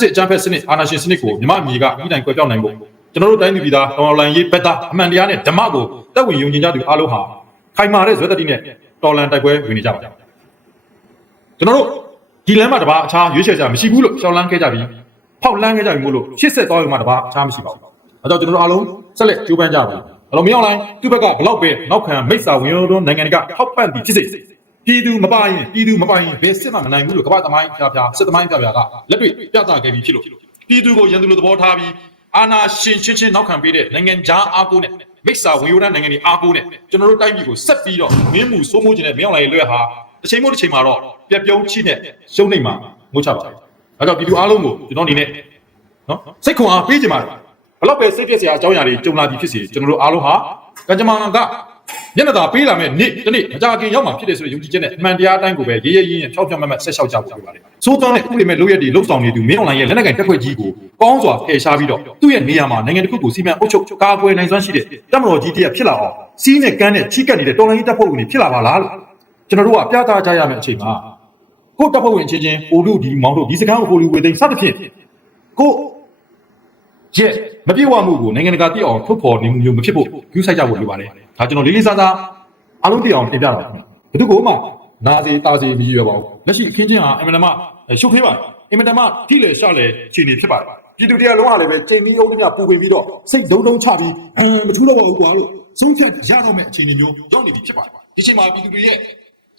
စစ်အကြမ်းဖက်စနစ်အာဏာရှင်စနစ်ကိုမြမအမည်ကဤတိုင်ကွယ်ပြောင်းနိုင်ဖို့ကျွန်တော်တို့တိုင်းပြည်ပြည်သားတော်လှန်ရေးဘက်သားအမှန်တရားနဲ့ဓမ္မကိုတက်ဝင်ယုံကြည်ကြသူအားလုံးဟာခိုင်မာတဲ့ဇွဲတတိနဲ့တော်လှန်တိုက်ပွဲဝင်နေကြပါကျွန်တော်တို့ဒီလမ်းမှာတပါအခြားရွေးချယ်ကြမရှိဘူးလို့ရှောင်းလန်းခဲ့ကြပြီးဖောက်လန်းခဲ့ကြပြီမို့လို့ရှစ်ဆက်သွားရုံမှာတပါအခြားမရှိပါဘူးအဲတော့ကျွန်တော်တို့အားလုံးဆက်လက်ကြိုးပမ်းကြပါမယ်အလုံးမရောက်လိုက်သူ့ဘက်ကဘလောက်ပဲနောက်ခံမိတ်စာဝင်ရုံးနိုင်ငံတွေကထောက်ပံ့ပြီးဖြစ်စေ ပြည်သူမပိုင်ပြည်သူမပိုင်ဘယ်စစ်မှမနိုင်ဘူးလို့ကမ္ဘာသမိုင်းဖြာဖြာစစ်သမိုင်းဖြာဖြာကလက်တွေ့ပြသခဲ့ပြီးဖြစ်လို့ပြည်သူကိုရန်သူလိုသဘောထားပြီးအာဏာရှင်ချင်းချင်းနောက်ခံပေးတဲ့နိုင်ငံခြားအားကိုးနဲ့မိတ်စာဝင်ရိုးတဲ့နိုင်ငံတွေအားကိုးနဲ့ကျွန်တော်တို့တိုင်းပြည်ကိုဆက်ပြီးတော့မင်းမှုစိုးမိုးခြင်းနဲ့မင်းအောင်လှိုင်လွဲဟာတစ်ချိန်မို့တစ်ချိန်မှာတော့ပြက်ပြုံးချိနဲ့ရှုံးနေမှာငို့ချပါအဲကြောင့်ပြည်သူအားလုံးကိုကျွန်တော်အနေနဲ့နော်စိတ်ခွန်အားပေးကြပါဘလောက်ပဲစိတ်ပြည့်စရာအကြောင်းအရာတွေကြုံလာပြီးဖြစ်စေကျွန်တော်တို့အားလုံးဟာကကြမ္မာက ညနေသာပေးလာမဲ့နေ့တစ်နေ့မကြခင်ရောက်မှာဖြစ်တယ်ဆိုတဲ့ယုံကြည်ချက်နဲ့အမှန်တရားအတိုင်းကိုပဲရေးရေးရင်းရဖြောက်ဖြောက်မတ်မတ်ဆက်လျှောက်ကြဖို့ပြောပါတယ်။သို့သောနဲ့ဥပဒေမဲ့လုပ်ရက်တွေလှုပ်ဆောင်နေသူမင်းအွန်လိုင်းရဲ့လက်နက်ကင်တက်ခွက်ကြီးကိုကောင်းစွာဖယ်ရှားပြီးတော့သူ့ရဲ့နေရာမှာနိုင်ငံတစ်ခုကိုစီမံအုပ်ချုပ်ကာကွယ်နိုင်စွမ်းရှိတဲ့တပ်မတော်ကြီးတရက်ဖြစ်လာအောင်စီးနဲ့ကမ်းနဲ့ချိကပ်နေတဲ့တော်လိုင်းကြီးတပ်ဖွဲ့ဝင်တွေဖြစ်လာပါလားလို့ကျွန်တော်တို့ကပြသကြရမယ့်အချိန်မှာကိုယ့်တပ်ဖွဲ့ဝင်ချင်းချင်းပိုလူဒီမောင်တို့ဒီစကားကိုဟိုလူဝေသိမ်းစသဖြင့်ကိုရဲ့မပြေဝမှုကိုနိုင်ငံတကာသိအောင်ထုတ်ဖော်နေမှုမျိုးမဖြစ်ဖို့ယူဆိုင်ကြဖို့လိုပါတယ်။ ဒါကျွန်တော်လေးလေးစားစားအားလုံးသိအောင်တင်ပြတာပါခင်ဗျာ။ဘယ်သူကိုမှနာစီတာစီမရရပါဘူး။လက်ရှိအခင်းချင်းဟာအင်မတန်မှရှုပ်ထွေးပါတယ်။အင်မတန်မှထိလေရှလေခြေနေဖြစ်ပါတယ်။ပြည်သူတရားလုံးကလည်းပဲချိန်ပြီးအောင်တည်းများပူပင်ပြီးတော့စိတ်ဒုံဒုံချပြီးအမ်မထူးတော့ပါဘူးကွာလို့ဆုံးဖြတ်ရတော့မယ့်အခြေအနေမျိုးရောက်နေပြီဖြစ်ပါတယ်။ဒီချိန်မှာပြည်သူတွေရဲ့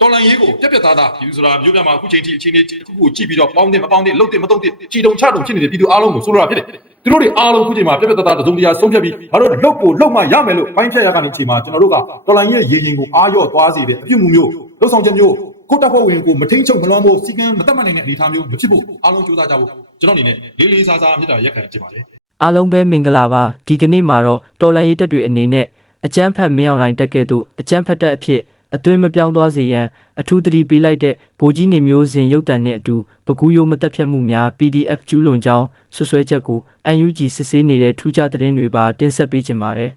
တော်လန်ရေးကိုပြက်ပြက်သားသားပြည်သူဆိုတာမျိုးပြမှာအခုချိန်ထိအခြေအနေတစ်ခုခုကြည့်ပြီးတော့ပေါင်းတယ်မပေါင်းတယ်လှုပ်တယ်မတုတ်တယ်ခြေတုံချတုံဖြစ်နေတဲ့ပြည်သူအားလုံးကိုဆိုလိုတာဖြစ်တယ်။သူတို့တွေအားလုံးအခုချိန်မှာပြက်ပြက်သားသားသုံးတရားဆုံးဖြတ်ပြီးငါတို့လှုပ်ကိုလှုပ်မှရမယ်လို့ပိုင်းဖြတ်ရကနေချိန်မှာကျွန်တော်တို့ကတော်လန်ရေးရေရင်ကိုအားရော့သွားစေတဲ့အပြုမှုမျိုးလှုပ်ဆောင်ချက်မျိုးကိုတပ်ဖွဲ့ဝင်ကိုမထိန်ချုပ်မလွှမ်းမိုးစီကံမတတ်မှတ်နိုင်တဲ့အနေအထားမျိုးမဖြစ်ဖို့အားလုံးကြိုးစားကြဖို့ကျွန်တော်အနေနဲ့လေးလေးစားစားမြစ်တာရက်ခံချင်ပါတယ်အားလုံးပဲမင်္ဂလာပါဒီကနေ့မှာတော့တော်လန်ရေးတက်တွေအနေနဲ့အကျန်းဖတ်မင်းအောင်လိုင်းတက်ကဲ့သို့အကျန်းဖတ်တက်အဖြစ် အသွင်မပြောင်းသွားစေရန်အထူးသတိပေးလိုက်တဲ့ဗိုလ်ကြီးနေမျိုးစဉ်ရုပ်တံနဲ့အတူပကူးရိုးမတက်ဖြတ်မှုများ PDF ကျူးလွန်ကြောင်းဆွဆွဲချက်ကို UNG စစ်ဆေးနေတဲ့ထူးခြားသတင်းတွေပါတင်ဆက်ပေးခြင်းပါတယ်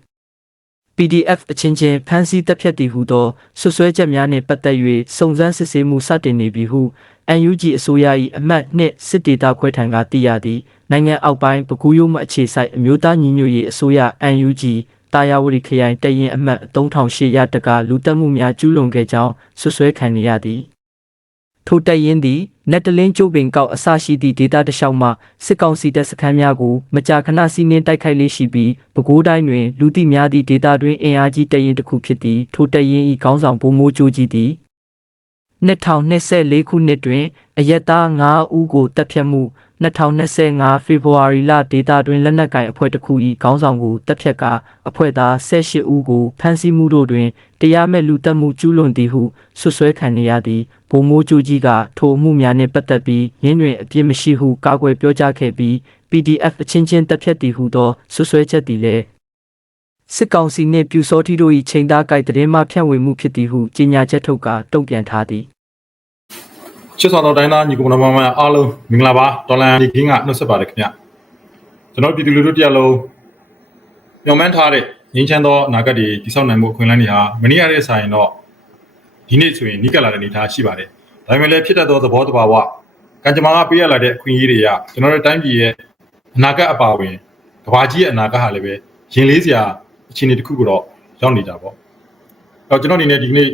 PDF အချင်းချင်းဖမ်းဆီးတပ်ဖြတ်တည်ဟုသောဆွဆွဲချက်များနှင့်ပတ်သက်၍စုံစမ်းစစ်ဆေးမှုစတင်နေပြီဟု UNG အစိုးရ၏အမတ်နှင့်စစ်ဒေသခွဲထံကသိရသည်နိုင်ငံအောက်ပိုင်းပကူးရိုးမအခြေဆိုင်အမျိုးသားညီညွတ်ရေးအစိုးရ UNG တာယာဝတီခရိုင်တရင်အမတ်3800တကလူတက်မှုများကျူးလွန်ခဲ့ကြောင်းဆွဆွဲခံနေရသည်ထိုတက်ရင်သည်နက်တလင်းကျိုးပင်ကောက်အစရှိသည့်ဒေတာတစ်လျှောက်မှစစ်ကောင်စီတပ်စခန်းများကိုမကြာခဏစီးနင်းတိုက်ခိုက်လေးရှိပြီးပဲခူးတိုင်းတွင်လူသိများသည့်ဒေတာတွင်အင်အားကြီးတက်ရင်တစ်ခုဖြစ်သည်ထိုတက်ရင်၏ခေါင်းဆောင်ဗိုလ်မိုးကျိုးကြီးသည်2024ခုနှစ်တွင်အရက်သား9ဦးကိုတပ်ဖြတ်မှု 2025 ဖေဖော်ဝါရီလဒေတာတွင်လက်နက်ကင်အဖွဲ့တစ်ခု၏ခေါင်းဆောင်ကိုတပ်ဖြတ်ကာအဖွဲ့သား18ဦးကိုဖမ်းဆီးမှုတို့တွင်တရားမဲ့လူတက်မှုကျူးလွန်သည်ဟုဆွဆွဲခံနေရသည်ဗိုလ်မိုးကျူးကြီးကထိုအမှုများနှင့်ပတ်သက်ပြီးရင်းတွင်အပြစ်မရှိဟုကာကွယ်ပြောကြားခဲ့ပြီး PDF အချင်းချင်းတပ်ဖြတ်သည်ဟုသောဆွဆွဲချက်သည်လည်းစစ်ကောင်စီနှင့်ပြူစောတိတို့၏ချိန်သားကြိုက်သတင်းမှဖြန့်ဝေမှုဖြစ်သည်ဟုကြေညာချက်ထုတ်ကာတုံ့ပြန်ထားသည် ချစ်ဆောင်တော်တိုင်းသားညီကောင်မမအားလုံးမင်္ဂလာပါတော်လန်ဒီကင်းကနှုတ်ဆက်ပါတယ်ခင်ဗျကျွန်တော်ပြည်သူလူထုတရားလုံးညွန်မှန်းထားတဲ့ငင်းချမ်းသောအနာဂတ်တွေတည်ဆောက်နိုင်မှုအခွင့်အလမ်းတွေဟာမနေ့ကတည်းကဆိုင်တော့ဒီနေ့ဆိုရင်နိကလာတဲ့အနေအထားရှိပါတယ်ဒါပေမဲ့လည်းဖြစ်တတ်သောသဘောတဘာဝကံကြမ္မာကပေးရလာတဲ့အခွင့်အရေးတွေကကျွန်တော်တို့တိုင်းပြည်ရဲ့အနာဂတ်အပါအဝင်ကဘာကြီးရဲ့အနာဂတ်ဟာလည်းပဲရင်လေးစရာအခြေအနေတစ်ခုကိုတော့ရောက်နေကြပါတော့ကျွန်တော်အနေနဲ့ဒီကနေ့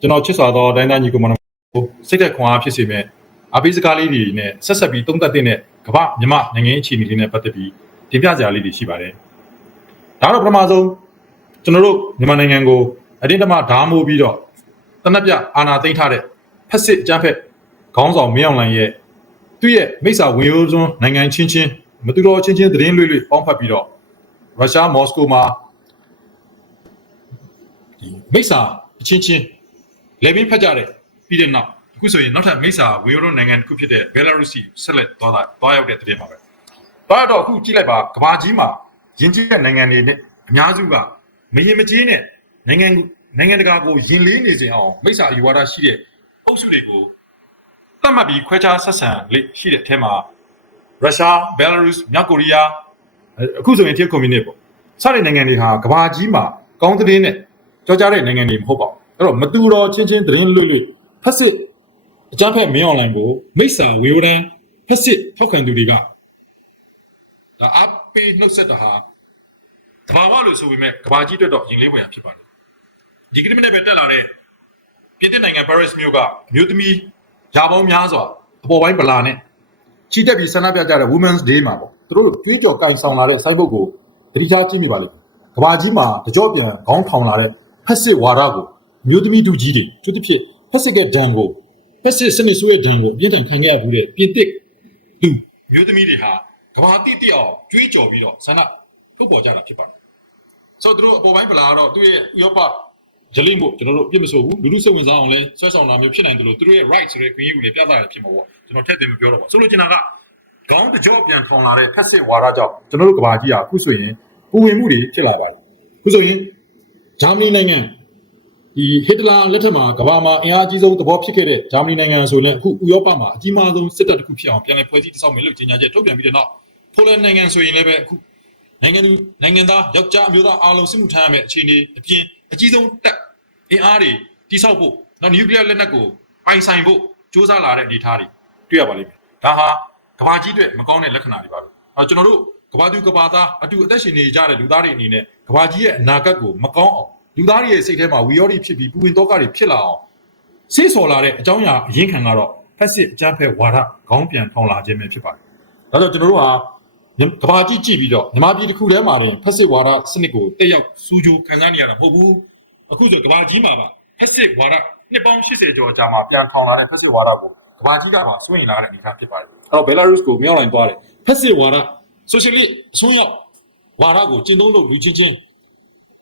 ကျွန်တော်ချစ်စွာသောတိုင်းသားညီကောင်မ ကိုစိတ်သက်ခွန်အားဖြစ်စေမဲ့အပိစကားလေးတွေနဲ့ဆက်ဆက်ပြီးသုံးသပ်တဲ့ကမ္ဘာမြမနိုင်ငံအခြေအနေတွေနဲ့ပတ်သက်ပြီးတင်ပြကြရလေးတွေရှိပါတယ်ဒါတော့ပထမဆုံးကျွန်တော်တို့မြန်မာနိုင်ငံကိုအတင်းတမဓာမိုးပြီးတော့တနက်ပြအာဏာသိမ်းထားတဲ့ဖက်စစ်အကြမ်းဖက်ခေါင်းဆောင်မင်းအောင်လှိုင်ရဲ့သူ့ရဲ့မိစ္ဆာဝင်ရိုးစွန်းနိုင်ငံချင်းချင်းမတူတော်ချင်းချင်းသတင်းလွှဲလွှဲပေါင်းဖက်ပြီးတော့ရုရှားမော်စကိုမှာဒီမိစ္ဆာအချင်းချင်းလေဘင်းဖက်ကြတဲ့ ပြီးတဲ့နောက်အခုဆိုရင်နောက်ထပ်မိစ္ဆာဝင်ရိုးနိုင်ငံတစ်ခုဖြစ်တဲ့ဘယ်လာရုစ်ဆက်လက်သွားတာသွားရောက်တဲ့တဲ့မှာပဲ။သွားတော့အခုကြည့်လိုက်ပါကဘာကြီးမှာယဉ်ကျေးတဲ့နိုင်ငံတွေနဲ့အများစုကမရင်မကြီးနဲ့နိုင်ငံနိုင်ငံတကာကိုယင်လေးနေစဉ်အောင်မိစ္ဆာအယူဝါဒရှိတဲ့အုပ်စုတွေကိုတတ်မှတ်ပြီးခွဲခြားဆက်ဆံလေးရှိတဲ့အထက်မှာရုရှား၊ဘယ်လာရုစ်၊မြောက်ကိုရီးယားအခုဆိုရင်တရုတ်ကွန်မြူနစ်ပေါ့စတဲ့နိုင်ငံတွေဟာကဘာကြီးမှာကောင်းတဲ့နဲ့ကြောကြားတဲ့နိုင်ငံတွေမဟုတ်ပါဘူးအဲ့တော့မတူတော့ချင်းချင်းသတင်းလွတ်လွတ် ဖက်စစ်အကြမ်းဖက်မင်းအွန်လိုင်းကိုမိစ္ဆာဝေဝရန်ဖက်စစ်ထောက်ခံသူတွေကဒါအပေးနှုတ်ဆက်တာဟာကဘာမှလို့ဆိုပေမဲ့ကဘာကြီးအတွက်တော့ရင်လေးဝင်ရဖြစ်ပါတယ်ဒီကနေ့နဲ့ပဲတက်လာတဲ့ပြည်သစ်နိုင်ငံ Paris မြို့ကမြို့သမီးယာပေါင်းများစွာအပေါ်ပိုင်းဗလာနဲ့ချီတက်ပြီးဆန္ဒပြကြတဲ့ Women's Day မှာပေါ့သူတို့ကြွေးကြော်ကင်ဆောင်လာတဲ့စိုက်ဘုတ်ကိုတတိထားကြည့်မိပါလိမ့်မယ်ကဘာကြီးမှာတကြော့ပြန်ခေါင်းထောင်လာတဲ့ဖက်စစ်ဝါဒကိုမြို့သမီးတူကြီးတွေသူတစ်ဖြစ် ဖက်စစ်ကဒဏ်ကိုဖက်စစ်စနစ်ဆွေးဒဏ်ကိုအပြင်းထန်ခံခဲ့ရဘူးတဲ့ပြည်သစ်လူမြို့သမီးတွေဟာကဘာတိတိအောင်ကြွေးကြော်ပြီးတော့ဆန္ဒထုတ်ပေါ်ကြတာဖြစ်ပါတယ်ဆိုတော့သူတို့အပေါ်ပိုင်းဗလာကတော့သူ့ရဲ့ဥရောပဂျလင်းဖို့ကျွန်တော်တို့အပြစ်မဆိုဘူးလူလူစိတ်ဝင်စားအောင်လဲဆွဲဆောင်တာမျိုးဖြစ်နိုင်တယ်လို့သူတို့ရဲ့ right ဆိုတဲ့ခွင့်ရကိုလည်းပြသရဖြစ်မှာပေါ့ကျွန်တော်ထည့်သွင်းမပြောတော့ပါဆိုလိုချင်တာကခေါင်းတကြောပြန်ထောင်လာတဲ့ဖက်စစ်ဝါဒကြောင့်ကျွန်တော်တို့ကဘာကြီးဟာအခုဆိုရင်ပူဝင်မှုတွေဖြစ်လာပါတယ်အခုဆိုရင်ဂျာမနီနိုင်ငံ ဒီဟစ်တလာလက်ထက်မှာကမ္ဘာမှာအင်အားကြီးဆုံးသဘောဖြစ်ခဲ့တဲ့ဂျာမနီနိုင်ငံဆိုရင်အခုဥရောပမှာအကြီးမားဆုံးစစ်တပ်တစ်ခုဖြစ်အောင်ပြန်လည်ဖွဲ့စည်းတည်ဆောက်မယ်လို့ကြေညာချက်ထုတ်ပြန်ပြီးတဲ့နောက်ပိုလန်နိုင်ငံဆိုရင်လည်းပဲအခုနိုင်ငံသူနိုင်ငံသားယောက်ျားအမျိုးသားအားလုံးစစ်မှုထမ်းရမယ့်အခြေအနေအပြင်အကြီးဆုံးတပ်အင်အားတွေတိစောက်ဖို့နောက်နျူကလ িয়ার လက်နက်ကိုပိုင်ဆိုင်ဖို့စ조사လာတဲ့အနေအထားတွေတွေ့ရပါလိမ့်မယ်ဒါဟာကမ္ဘာကြီးအတွက်မကောင်းတဲ့လက္ခဏာတွေပါပဲအဲကျွန်တော်တို့ကမ္ဘာသူကမ္ဘာသားအတူအသက်ရှင်နေကြတဲ့လူသားတွေအနေနဲ့ကမ္ဘာကြီးရဲ့အနာဂတ်ကိုမကောင်းအောင် လူသားတွေရဲ့စိတ်ထဲမှာဝီရောတွေဖြစ်ပြီးပူဝင်တော့ကတွေဖြစ်လာအောင်ဆေးဆော်လာတဲ့အကြောင်းအရာအရင်ခံကတော့ဖက်စစ်အကြမ်းဖက်ဝါဒခေါင်းပြန်ထောင်လာခြင်းပဲဖြစ်ပါတယ်ဒါကြောင့်ကျွန်တော်တို့ဟာကဘာကြီးကြည့်ပြီးတော့မြမပြည်တစ်ခုထဲမှာတင်ဖက်စစ်ဝါဒစနစ်ကိုတက်ရောက်စူးကြိုးခံစားနေရတာမဟုတ်ဘူးအခုဆိုကဘာကြီးမှာပါဖက်စစ်ဝါဒနှစ်ပေါင်း80ကျော်ကြာမှာပြန်ထောင်လာတဲ့ဖက်စစ်ဝါဒကိုကဘာကြီးကပါစွန့်ရင်လာတဲ့အနေအထားဖြစ်ပါတယ်အဲ့တော့ဘယ်လာရုစ်ကိုမြောက်လိုက်သွားတယ်ဖက်စစ်ဝါဒဆိုရှယ်လစ်အစွန်းရောက်ဝါဒကိုကျင့်သုံးလို့လူချင်းချင်း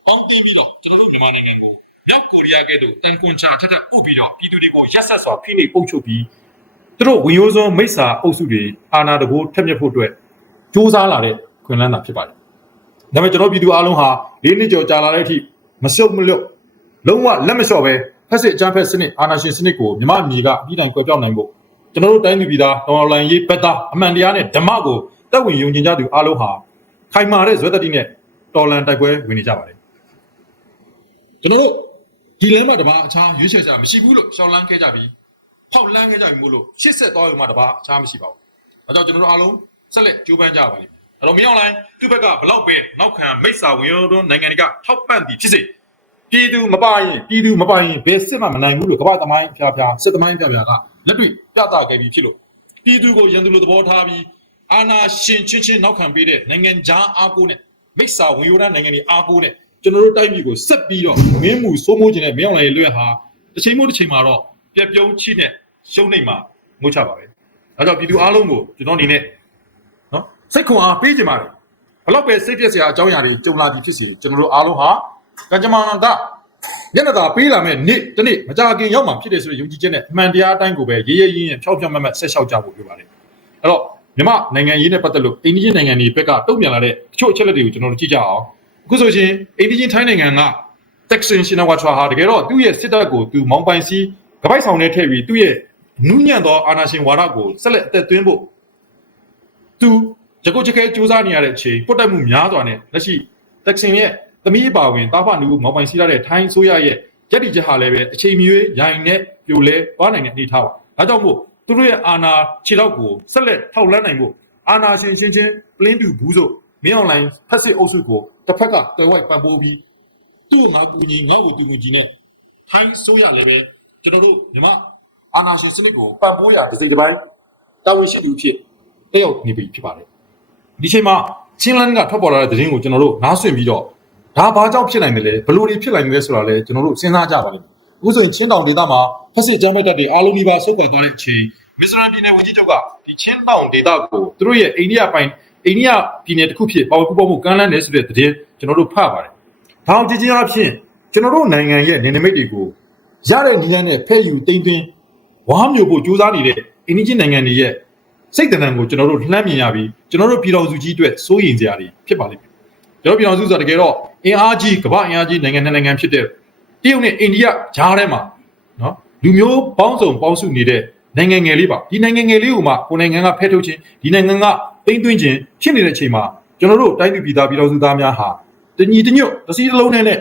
ပေါင်းသိပြီးတော့ကျွန်တော်တို့ မြန်မာနိုင်ငံကိုရက်ကိုရီးယားကဲ့သို့တန်ကွန်ချာထထဥပြီးတော့ပြည်သူတွေကိုရက်ဆက်စွာဖိနှိပ်ပုတ်ချုပ်ပြီးသူတို့ဝင်ရိုးစွန်းမိစ္ဆာအုပ်စုတွေအာဏာတကူထက်မြက်ဖို့အတွက်စ조사လာတဲ့ခွင့်လန်းတာဖြစ်ပါတယ်။ဒါပေမဲ့ကျွန်တော်ပြည်သူအားလုံးဟာ၄နှစ်ကျော်ကြာလာတဲ့အထိမစုံမလွတ်လုံးဝလက်မလျှော့ပဲဖက်စစ်အကြမ်းဖက်စနစ်အာဏာရှင်စနစ်ကိုမြမအမျိုးကအပြီးတိုင်ကွယ်ပြောင်းနိုင်ဖို့ကျွန်တော်တို့တိုင်းသူပြည်သားတော်လှန်ရေးဘက်သားအမှန်တရားနဲ့ဓမ္မကိုတက်ဝင်ယုံကြည်ကြသူအားလုံးဟာခိုင်မာတဲ့ဇွဲတတိနဲ့တော်လှန်တိုက်ပွဲဝင်နေကြပါတယ် ကျွန်တော်တို့ဒီလမ်းမှာတပါအခြားရွေးချယ်ကြမရှိဘူးလို့ရှောင်းလန်းခဲ့ကြပြီးဖောက်လန်းခဲ့ကြပြီမို့လို့ရှစ်ဆက်သွားရုံမှတပါအခြားမရှိပါဘူးအဲကြောင့်ကျွန်တော်တို့အားလုံးဆက်လက်ကြိုးပမ်းကြပါလိမ့်မယ်အဲ့တော့မင်းအောင်လိုင်းသူ့ဘက်ကဘလောက်ပဲနောက်ခံမိစ္ဆာဝင်ရောတို့နိုင်ငံတွေကထောက်ပံ့ပြီးဖြစ်စေပြည်သူမပါရင်ပြည်သူမပါရင်ဘယ်စစ်မှမနိုင်ဘူးလို့ကမ္ဘာသမိုင်းဖျားဖျားစစ်သမိုင်းဖျားဖျားကလက်တွေ့ပြသခဲ့ပြီးဖြစ်လို့ပြည်သူကိုရန်သူလိုသဘောထားပြီးအာဏာရှင်ချင်းချင်းနောက်ခံပေးတဲ့နိုင်ငံခြားအားကိုးနဲ့မိစ္ဆာဝင်ရောတဲ့နိုင်ငံတွေအားကိုးနဲ့ ကျွန်တော်တို့တိုင်းပြည်ကိုဆက်ပြီးတော့မင်းမှုစိုးမိုးခြင်းနဲ့မင်းအောင်လိုင်းရဲ့လွှဲဟာတစ်ချိန်မို့တစ်ချိန်မှာတော့ပြက်ပြုံးချိနဲ့ရှုံးနေမှာငို့ချပါပဲအဲကြောင့်ပြည်သူအားလုံးကိုကျွန်တော်အနေနဲ့နော်စိတ်ခွန်အားပေးကြပါမယ်ဘလောက်ပဲစိတ်ပြည့်စရာအကြောင်းအရာတွေကြုံလာပြီးဖြစ်စေကျွန်တော်တို့အားလုံးဟာကကြမ္မာနတာညနေကပေးလာမဲ့နေ့တစ်နေ့မကြခင်ရောက်မှာဖြစ်တယ်ဆိုတဲ့ယုံကြည်ချက်နဲ့အမှန်တရားအတိုင်းကိုပဲရေးရေးရင်းရဖြောက်ဖြောက်မတ်မတ်ဆက်လျှောက်ကြဖို့ပြောပါတယ်အဲ့တော့မြမနိုင်ငံရေးနဲ့ပတ်သက်လို့အိန္ဒိယနိုင်ငံတွေဘက်ကတုံ့ပြန်လာတဲ့တချို့အချက်လက်တွေကိုကျွန်တော်တို့ကြည့်ကြအောင် အခုဆိုရှင်အိန္ဒိယထိုင်းနိုင်ငံက Texan Shinawatra ဟာတကယ်တော့သူ့ရဲ့စစ်တပ်ကိုသူမောင်းပိုင်စီးကပိုက်ဆောင်နဲ့ထည့်ပြီးသူ့ရဲ့နူးညံ့သောအာဏာရှင်ဝါဒကိုဆက်လက်အသက်သွင်းဖို့သူကြကုတ်ချခဲစူးစမ်းနေရတဲ့အချိန်ပုတ်တက်မှုများစွာနဲ့လက်ရှိ Texan ရဲ့သမီးပါဝင်တာဖနူမောင်းပိုင်စီးရတဲ့ထိုင်းဆိုရရဲ့ရည်တည်ချက်ဟာလည်းပဲအချိန်မီရိုင်နဲ့ပြိုလဲသွားနိုင်တဲ့အနေထားပါဒါကြောင့်မို့သူတို့ရဲ့အာဏာခြေတော့ကိုဆက်လက်ထောက်လန်းနိုင်ဖို့အာဏာရှင်ရှင်ချင်းပလင်းပြူဘူးဆိုမင်းအွန်လိုင်းဖက်စစ်အုပ်စုကို တစ်ဖက်ကတွယ်ဝိုက်ပံ့ပိုးပြီးသူ့ငါကူညီငါ့ကိုတူငူကြီးနဲ့ထိုင်းဆိုရလည်းပဲကျွန်တော်တို့ညီမအာဏာရှင်စနစ်ကိုပံ့ပိုးရတစ်စိတ်တစ်ပိုင်းတာဝန်ရှိသူဖြစ်တယောက်နေပြီဖြစ်ပါတယ်ဒီချိန်မှာချင်းလန်းကထွက်ပေါ်လာတဲ့သတင်းကိုကျွန်တော်တို့နားဆွင့်ပြီးတော့ဒါဘာကြောင့်ဖြစ်နိုင်တယ်လဲဘယ်လိုတွေဖြစ်နိုင်တယ်လဲဆိုတာလဲကျွန်တော်တို့စဉ်းစားကြပါလိမ့်မယ်အခုဆိုရင်ချင်းတောင်ဒေသမှာဖက်စစ်ကြမ်းဖက်တပ်တွေအားလုံးဒီပါဆုတ်ခွာသွားတဲ့အချိန်မစ္စရန်ပြည်နယ်ဝန်ကြီးချုပ်ကဒီချင်းတောင်ဒေသကိုသူတို့ရဲ့အိန္ဒိယပိုင် အိန္ဒိယပြည်နယ်တစ်ခုဖြစ်ပါဝင်ပူပေါင်းမှုကမ်းလှမ်းတယ်ဆိုတဲ့သတင်းကျွန်တော်တို့ဖတ်ပါတယ်။ဒါအောင်ကြည်ချင်းအဖြစ်ကျွန်တော်တို့နိုင်ငံရဲ့နေနမိတ်တွေကိုရတဲ့နည်းလမ်းနဲ့ဖဲ့ယူတိမ့်သွင်းဝါမျိုးဖို့ကြိုးစားနေတဲ့အိန္ဒိယနိုင်ငံတွေရဲ့စိတ်တဏ္ဍာန်ကိုကျွန်တော်တို့လှမ်းမြင်ရပြီးကျွန်တော်တို့ပြည်တော်စုကြီးအတွက်စိုးရိမ်စရာတွေဖြစ်ပါလိမ့်မယ်။ကျွန်တော်ပြည်တော်စုဆိုတာတကယ်တော့အင်အားကြီးကမ္ဘာအင်အားကြီးနိုင်ငံနိုင်ငံဖြစ်တဲ့တရုတ်နဲ့အိန္ဒိယဂျားထဲမှာနော်လူမျိုးပေါင်းစုံပေါင်းစုနေတဲ့နိုင်ငံငယ်လေးပါဒီနိုင်ငံငယ်လေးကိုမှကိုယ်နိုင်ငံကဖဲထုတ်ခြင်းဒီနိုင်ငံက တိမ့်သွင်းခြင်းဖြစ်နေတဲ့အချိန်မှာကျွန်တော်တို့တိုင်းပြည်ပြည်သားပြည်တော်စုသားများဟာတညီတညွတ်တစ်စီးတစ်လုံးနဲ့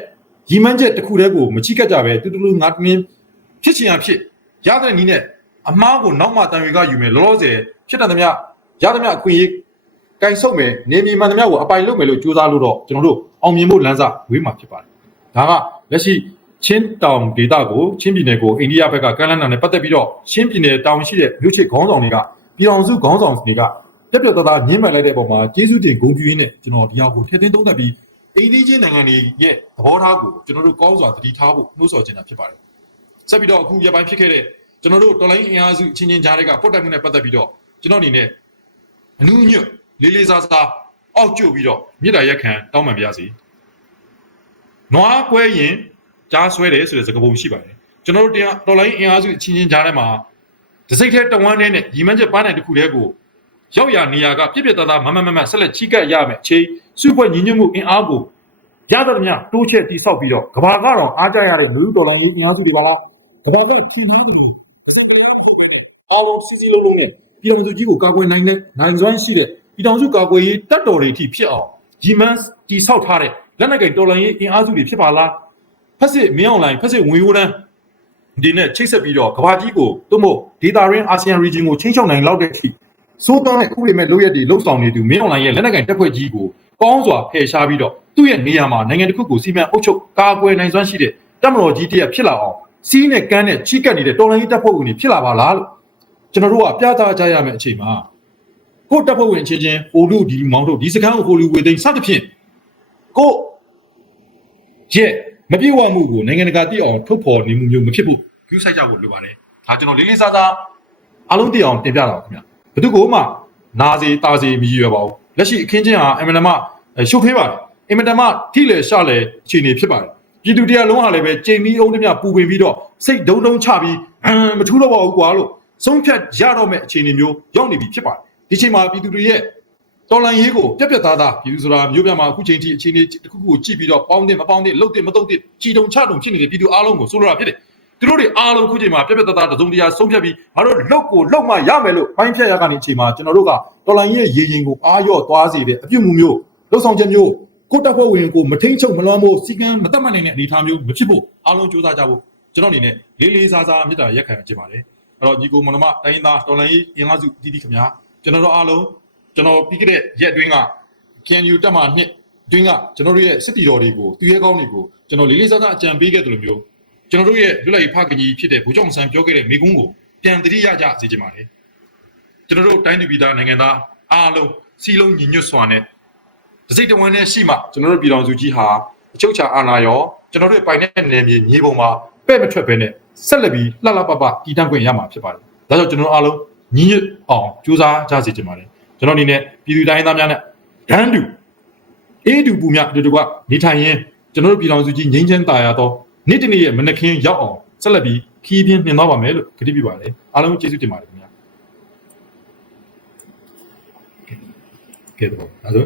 ရီမန်းချက်တစ်ခုတည်းကိုမချိကတ်ကြပဲတူတူလူငါတမင်းဖြစ်ချင်အဖြစ်ရတဲ့နည်းနဲ့အမားကိုနောက်မှတန်ရွေကယူမယ်လောလောဆယ်ဖြစ်တဲ့သမျှရသမျှအခွင့်အရေးကင်ဆုပ်မယ်နေမြေမှန်သမျှကိုအပိုင်လုပ်မယ်လို့ကြိုးစားလို့တော့ကျွန်တော်တို့အောင်မြင်ဖို့လမ်းစာဝေးမှာဖြစ်ပါတယ်ဒါကလက်ရှိချင်းတောင်ဒေသကိုချင်းပြည်နယ်ကိုအိန္ဒိယဘက်ကကမ်းလှမ်းတာနဲ့ပတ်သက်ပြီးတော့ချင်းပြည်နယ်တောင်ရှိတဲ့မြို့ချစ်ခေါင်းဆောင်တွေကပြည်အောင်စုခေါင်းဆောင်တွေက ပြက်ပြက်သားသားညှင်းပန်လိုက်တဲ့အပေါ်မှာကျေးဇူးတင်ဂုဏ်ပြုရင်းနဲ့ကျွန်တော်ဒီဟာကိုထည့်သွင်းသုံးသပ်ပြီးအိန္ဒိချင်းနိုင်ငံတွေရဲ့သဘောထားကိုကျွန်တော်တို့ကောင်းစွာသတိထားဖို့နှိုးဆော်ချင်တာဖြစ်ပါတယ်ဆက်ပြီးတော့အခုရပိုင်းဖြစ်ခဲ့တဲ့ကျွန်တော်တို့တော်လိုင်းအင်အားစုချင်းချင်းကြားတွေကပုတ်တက်မှုနဲ့ပတ်သက်ပြီးတော့ကျွန်တော်အနေနဲ့အနုညွတ်လေးလေးစားစားအောက်ကျုပ်ပြီးတော့မြေတားရက်ခံတောင်းပန်ပါရစေနွားကွဲရင်ကြားဆွဲတယ်ဆိုတဲ့စကားပုံရှိပါတယ်ကျွန်တော်တို့တရားတော်လိုင်းအင်အားစုချင်းချင်းကြားထဲမှာဒစိတ်ထဲတဝမ်းထဲနဲ့ရီမန်းချက်ပန်းနိုင်တစ်ခုတည်းကို ရောက်ရနေရာကပြည့်ပြည့်သားသားမမမမဆက်လက်ချိကပ်ရမယ်အချိန်စုဖွဲ့ညီညွတ်မှုအင်အားကိုရသမျှတိုးချက်တိဆောက်ပြီးတော့ကဘာကတော့အားကြရတဲ့လူတော်လိုင်းအင်အားစုတွေပါလားကဘာကချင်းနားတယ်အော်စီစီလုံးလုံးနဲ့ပြည်တော်စုကြီးကိုကာကွယ်နိုင်တဲ့နိုင်စွမ်းရှိတဲ့ပြည်တော်စုကာကွယ်ရေးတပ်တော်တွေအထိဖြစ်အောင်ရီမန်းတိဆောက်ထားတဲ့လက်နက်ကင်တော်လိုင်းအင်အားစုတွေဖြစ်ပါလားဖက်စစ်မင်းအွန်လိုင်းဖက်စစ်ငွေဝန်းတန်းဒီနဲ့ချိတ်ဆက်ပြီးတော့ကဘာကြီးကိုသို့မဟုတ်ဒေတာရင်းအာဆီယံ region ကိုချင်းချောက်နိုင်လောက်တဲ့အထိ စိုးတန်းတဲ့ခုပေမဲ့လို့ရတဲ့လှုပ်ဆောင်နေသူမင်းအွန်လိုင်းရဲ့လက်နက်ကင်တပ်ဖွဲ့ကြီးကိုကောင်းစွာဖယ်ရှားပြီးတော့သူ့ရဲ့နေရာမှာနိုင်ငံတစ်ခုကိုစီမံအုပ်ချုပ်ကာကွယ်နိုင်စွမ်းရှိတဲ့တပ်မတော်ကြီးတရက်ဖြစ်လာအောင်စီးနဲ့ကမ်းနဲ့ချိကပ်နေတဲ့တော်လိုင်းရေးတပ်ဖွဲ့ဝင်တွေဖြစ်လာပါလားလို့ကျွန်တော်တို့ကပြသကြရမယ့်အချိန်မှာကိုယ့်တပ်ဖွဲ့ဝင်ချင်းချင်းဟိုလူဒီမောင်တို့ဒီစကန်းကိုဟိုလူဝေသိမ်းစသဖြင့်ကိုယ့်ရဲ့မပြေဝမှုကိုနိုင်ငံတကာသိအောင်ထုတ်ဖော်နေမှုမျိုးမဖြစ်ဖို့ကျူးဆိုင်ကြဖို့လိုပါတယ်ဒါကျွန်တော်လေးလေးစားစားအားလုံးသိအောင်တင်ပြတာပါခင်ဗျ ဘယ်သူကိုမှနာစီတာစီမရည်ရွယ်ပါဘူးလက်ရှိအခင်းချင်းဟာအင်မတန်မှရှုပ်ထွေးပါတယ်အင်မတန်မှထိလေရှလေအခြေအနေဖြစ်ပါတယ်ပြည်သူတရားလုံးဟာလည်းပဲကြိမ်ပြီးအောင်တည်းမြပူပင်ပြီးတော့စိတ်ဒုံဒုံချပြီးအမ်မထူးတော့ပါဘူးကွာလို့ဆုံးဖြတ်ရတော့မဲ့အခြေအနေမျိုးရောက်နေပြီဖြစ်ပါတယ်ဒီချိန်မှာပြည်သူတွေရဲ့တော်လန်ရေးကိုပြက်ပြက်သားသားပြည်သူဆိုတာမျိုးပြမှာအခုချိန်ထိအခြေအနေတစ်ခုခုကိုကြည့်ပြီးတော့ပေါင်းတဲ့မပေါင်းတဲ့လှုပ်တဲ့မတုတ်တဲ့ကြည်တုံချတုံဖြစ်နေတဲ့ပြည်သူအားလုံးကိုဆိုလိုတာဖြစ်တယ် သူတို့တွေအားလုံးခုချိန်မှာပြက်ပြက်သားသားတစုံတရာဆုံးဖြတ်ပြီးငါတို့လုတ်ကိုလုတ်မှရမယ်လို့ပိုင်းဖြတ်ရကနေအချိန်မှာကျွန်တော်တို့ကတော်လန်ရေးရဲ့ရေရင်ကိုအားရော့သွားစေတဲ့အပြုတ်မှုမျိုးလှုပ်ဆောင်ချက်မျိုးကိုတက်ဖွဲ့ဝင်ကိုမထိန်ချုပ်မလွှမ်းမိုးစီကံမတတ်မှတ်နိုင်တဲ့အနေအထားမျိုးမဖြစ်ဖို့အားလုံးကြိုးစားကြဖို့ကျွန်တော်အနေနဲ့လေးလေးစားစားမေတ္တာရက်ခံချင်ပါတယ်အဲ့တော့ညီကိုမနမတိုင်းရင်းသားတော်လန်ရေးအင်အားစုတည်တည်ခင်ဗျာကျွန်တော်တို့အားလုံးကျွန်တော်ပြီးခဲ့တဲ့ရက်အတွင်းက KNU တက်မှနှစ်အတွင်းကကျွန်တော်တို့ရဲ့စစ်တီတော်တွေကိုသူရဲကောင်းတွေကိုကျွန်တော်လေးလေးစားစားအကြံပေးခဲ့တယ်လို့မျိုး ကျွန်တော်တို့ရဲ့လွတ်လပ်ရေးဖခင်ကြီးဖြစ်တဲ့ဗိုလ်ချုပ်အောင်ဆန်းပြောခဲ့တဲ့မိကုန်းကိုပြန်တတိရကြစေချင်ပါတယ်ကျွန်တော်တို့တိုင်းသူပြည်သားနိုင်ငံသားအားလုံးစီလုံးညီညွတ်စွာနဲ့တစိတ်တဝန်းနဲ့ရှိမှကျွန်တော်တို့ပြည်တော်စုကြီးဟာအချုပ်ချာအာဏာရောကျွန်တော်တို့ရဲ့ပိုင်တဲ့နယ်မြေမြေပုံမှာပဲ့မထွက်ဘဲနဲ့ဆက်လက်ပြီးလှလှပပတည်တံ့ခွင့်ရမှာဖြစ်ပါတယ်ဒါကြောင့်ကျွန်တော်တို့အားလုံးညီညွတ်အောင်ကြိုးစားကြစေချင်ပါတယ်ကျွန်တော်အနေနဲ့ပြည်သူတိုင်းသားများနဲ့ဒန်းတူအေးတူပူမြတူတူကနေထိုင်ရင်ကျွန်တော်တို့ပြည်တော်စုကြီးငြိမ်းချမ်းသာရသော နေ့တစ်နေ့ရဲ့မနက်ခင်းရောက်အောင်ဆက်လက်ပြီးခီးပြင်းနှင်သွားပါမယ်လို့ကတိပြုပါတယ်အားလုံးကျေးဇူးတင်ပါတယ်ခင်ဗျာကဲတော့အဲဒါ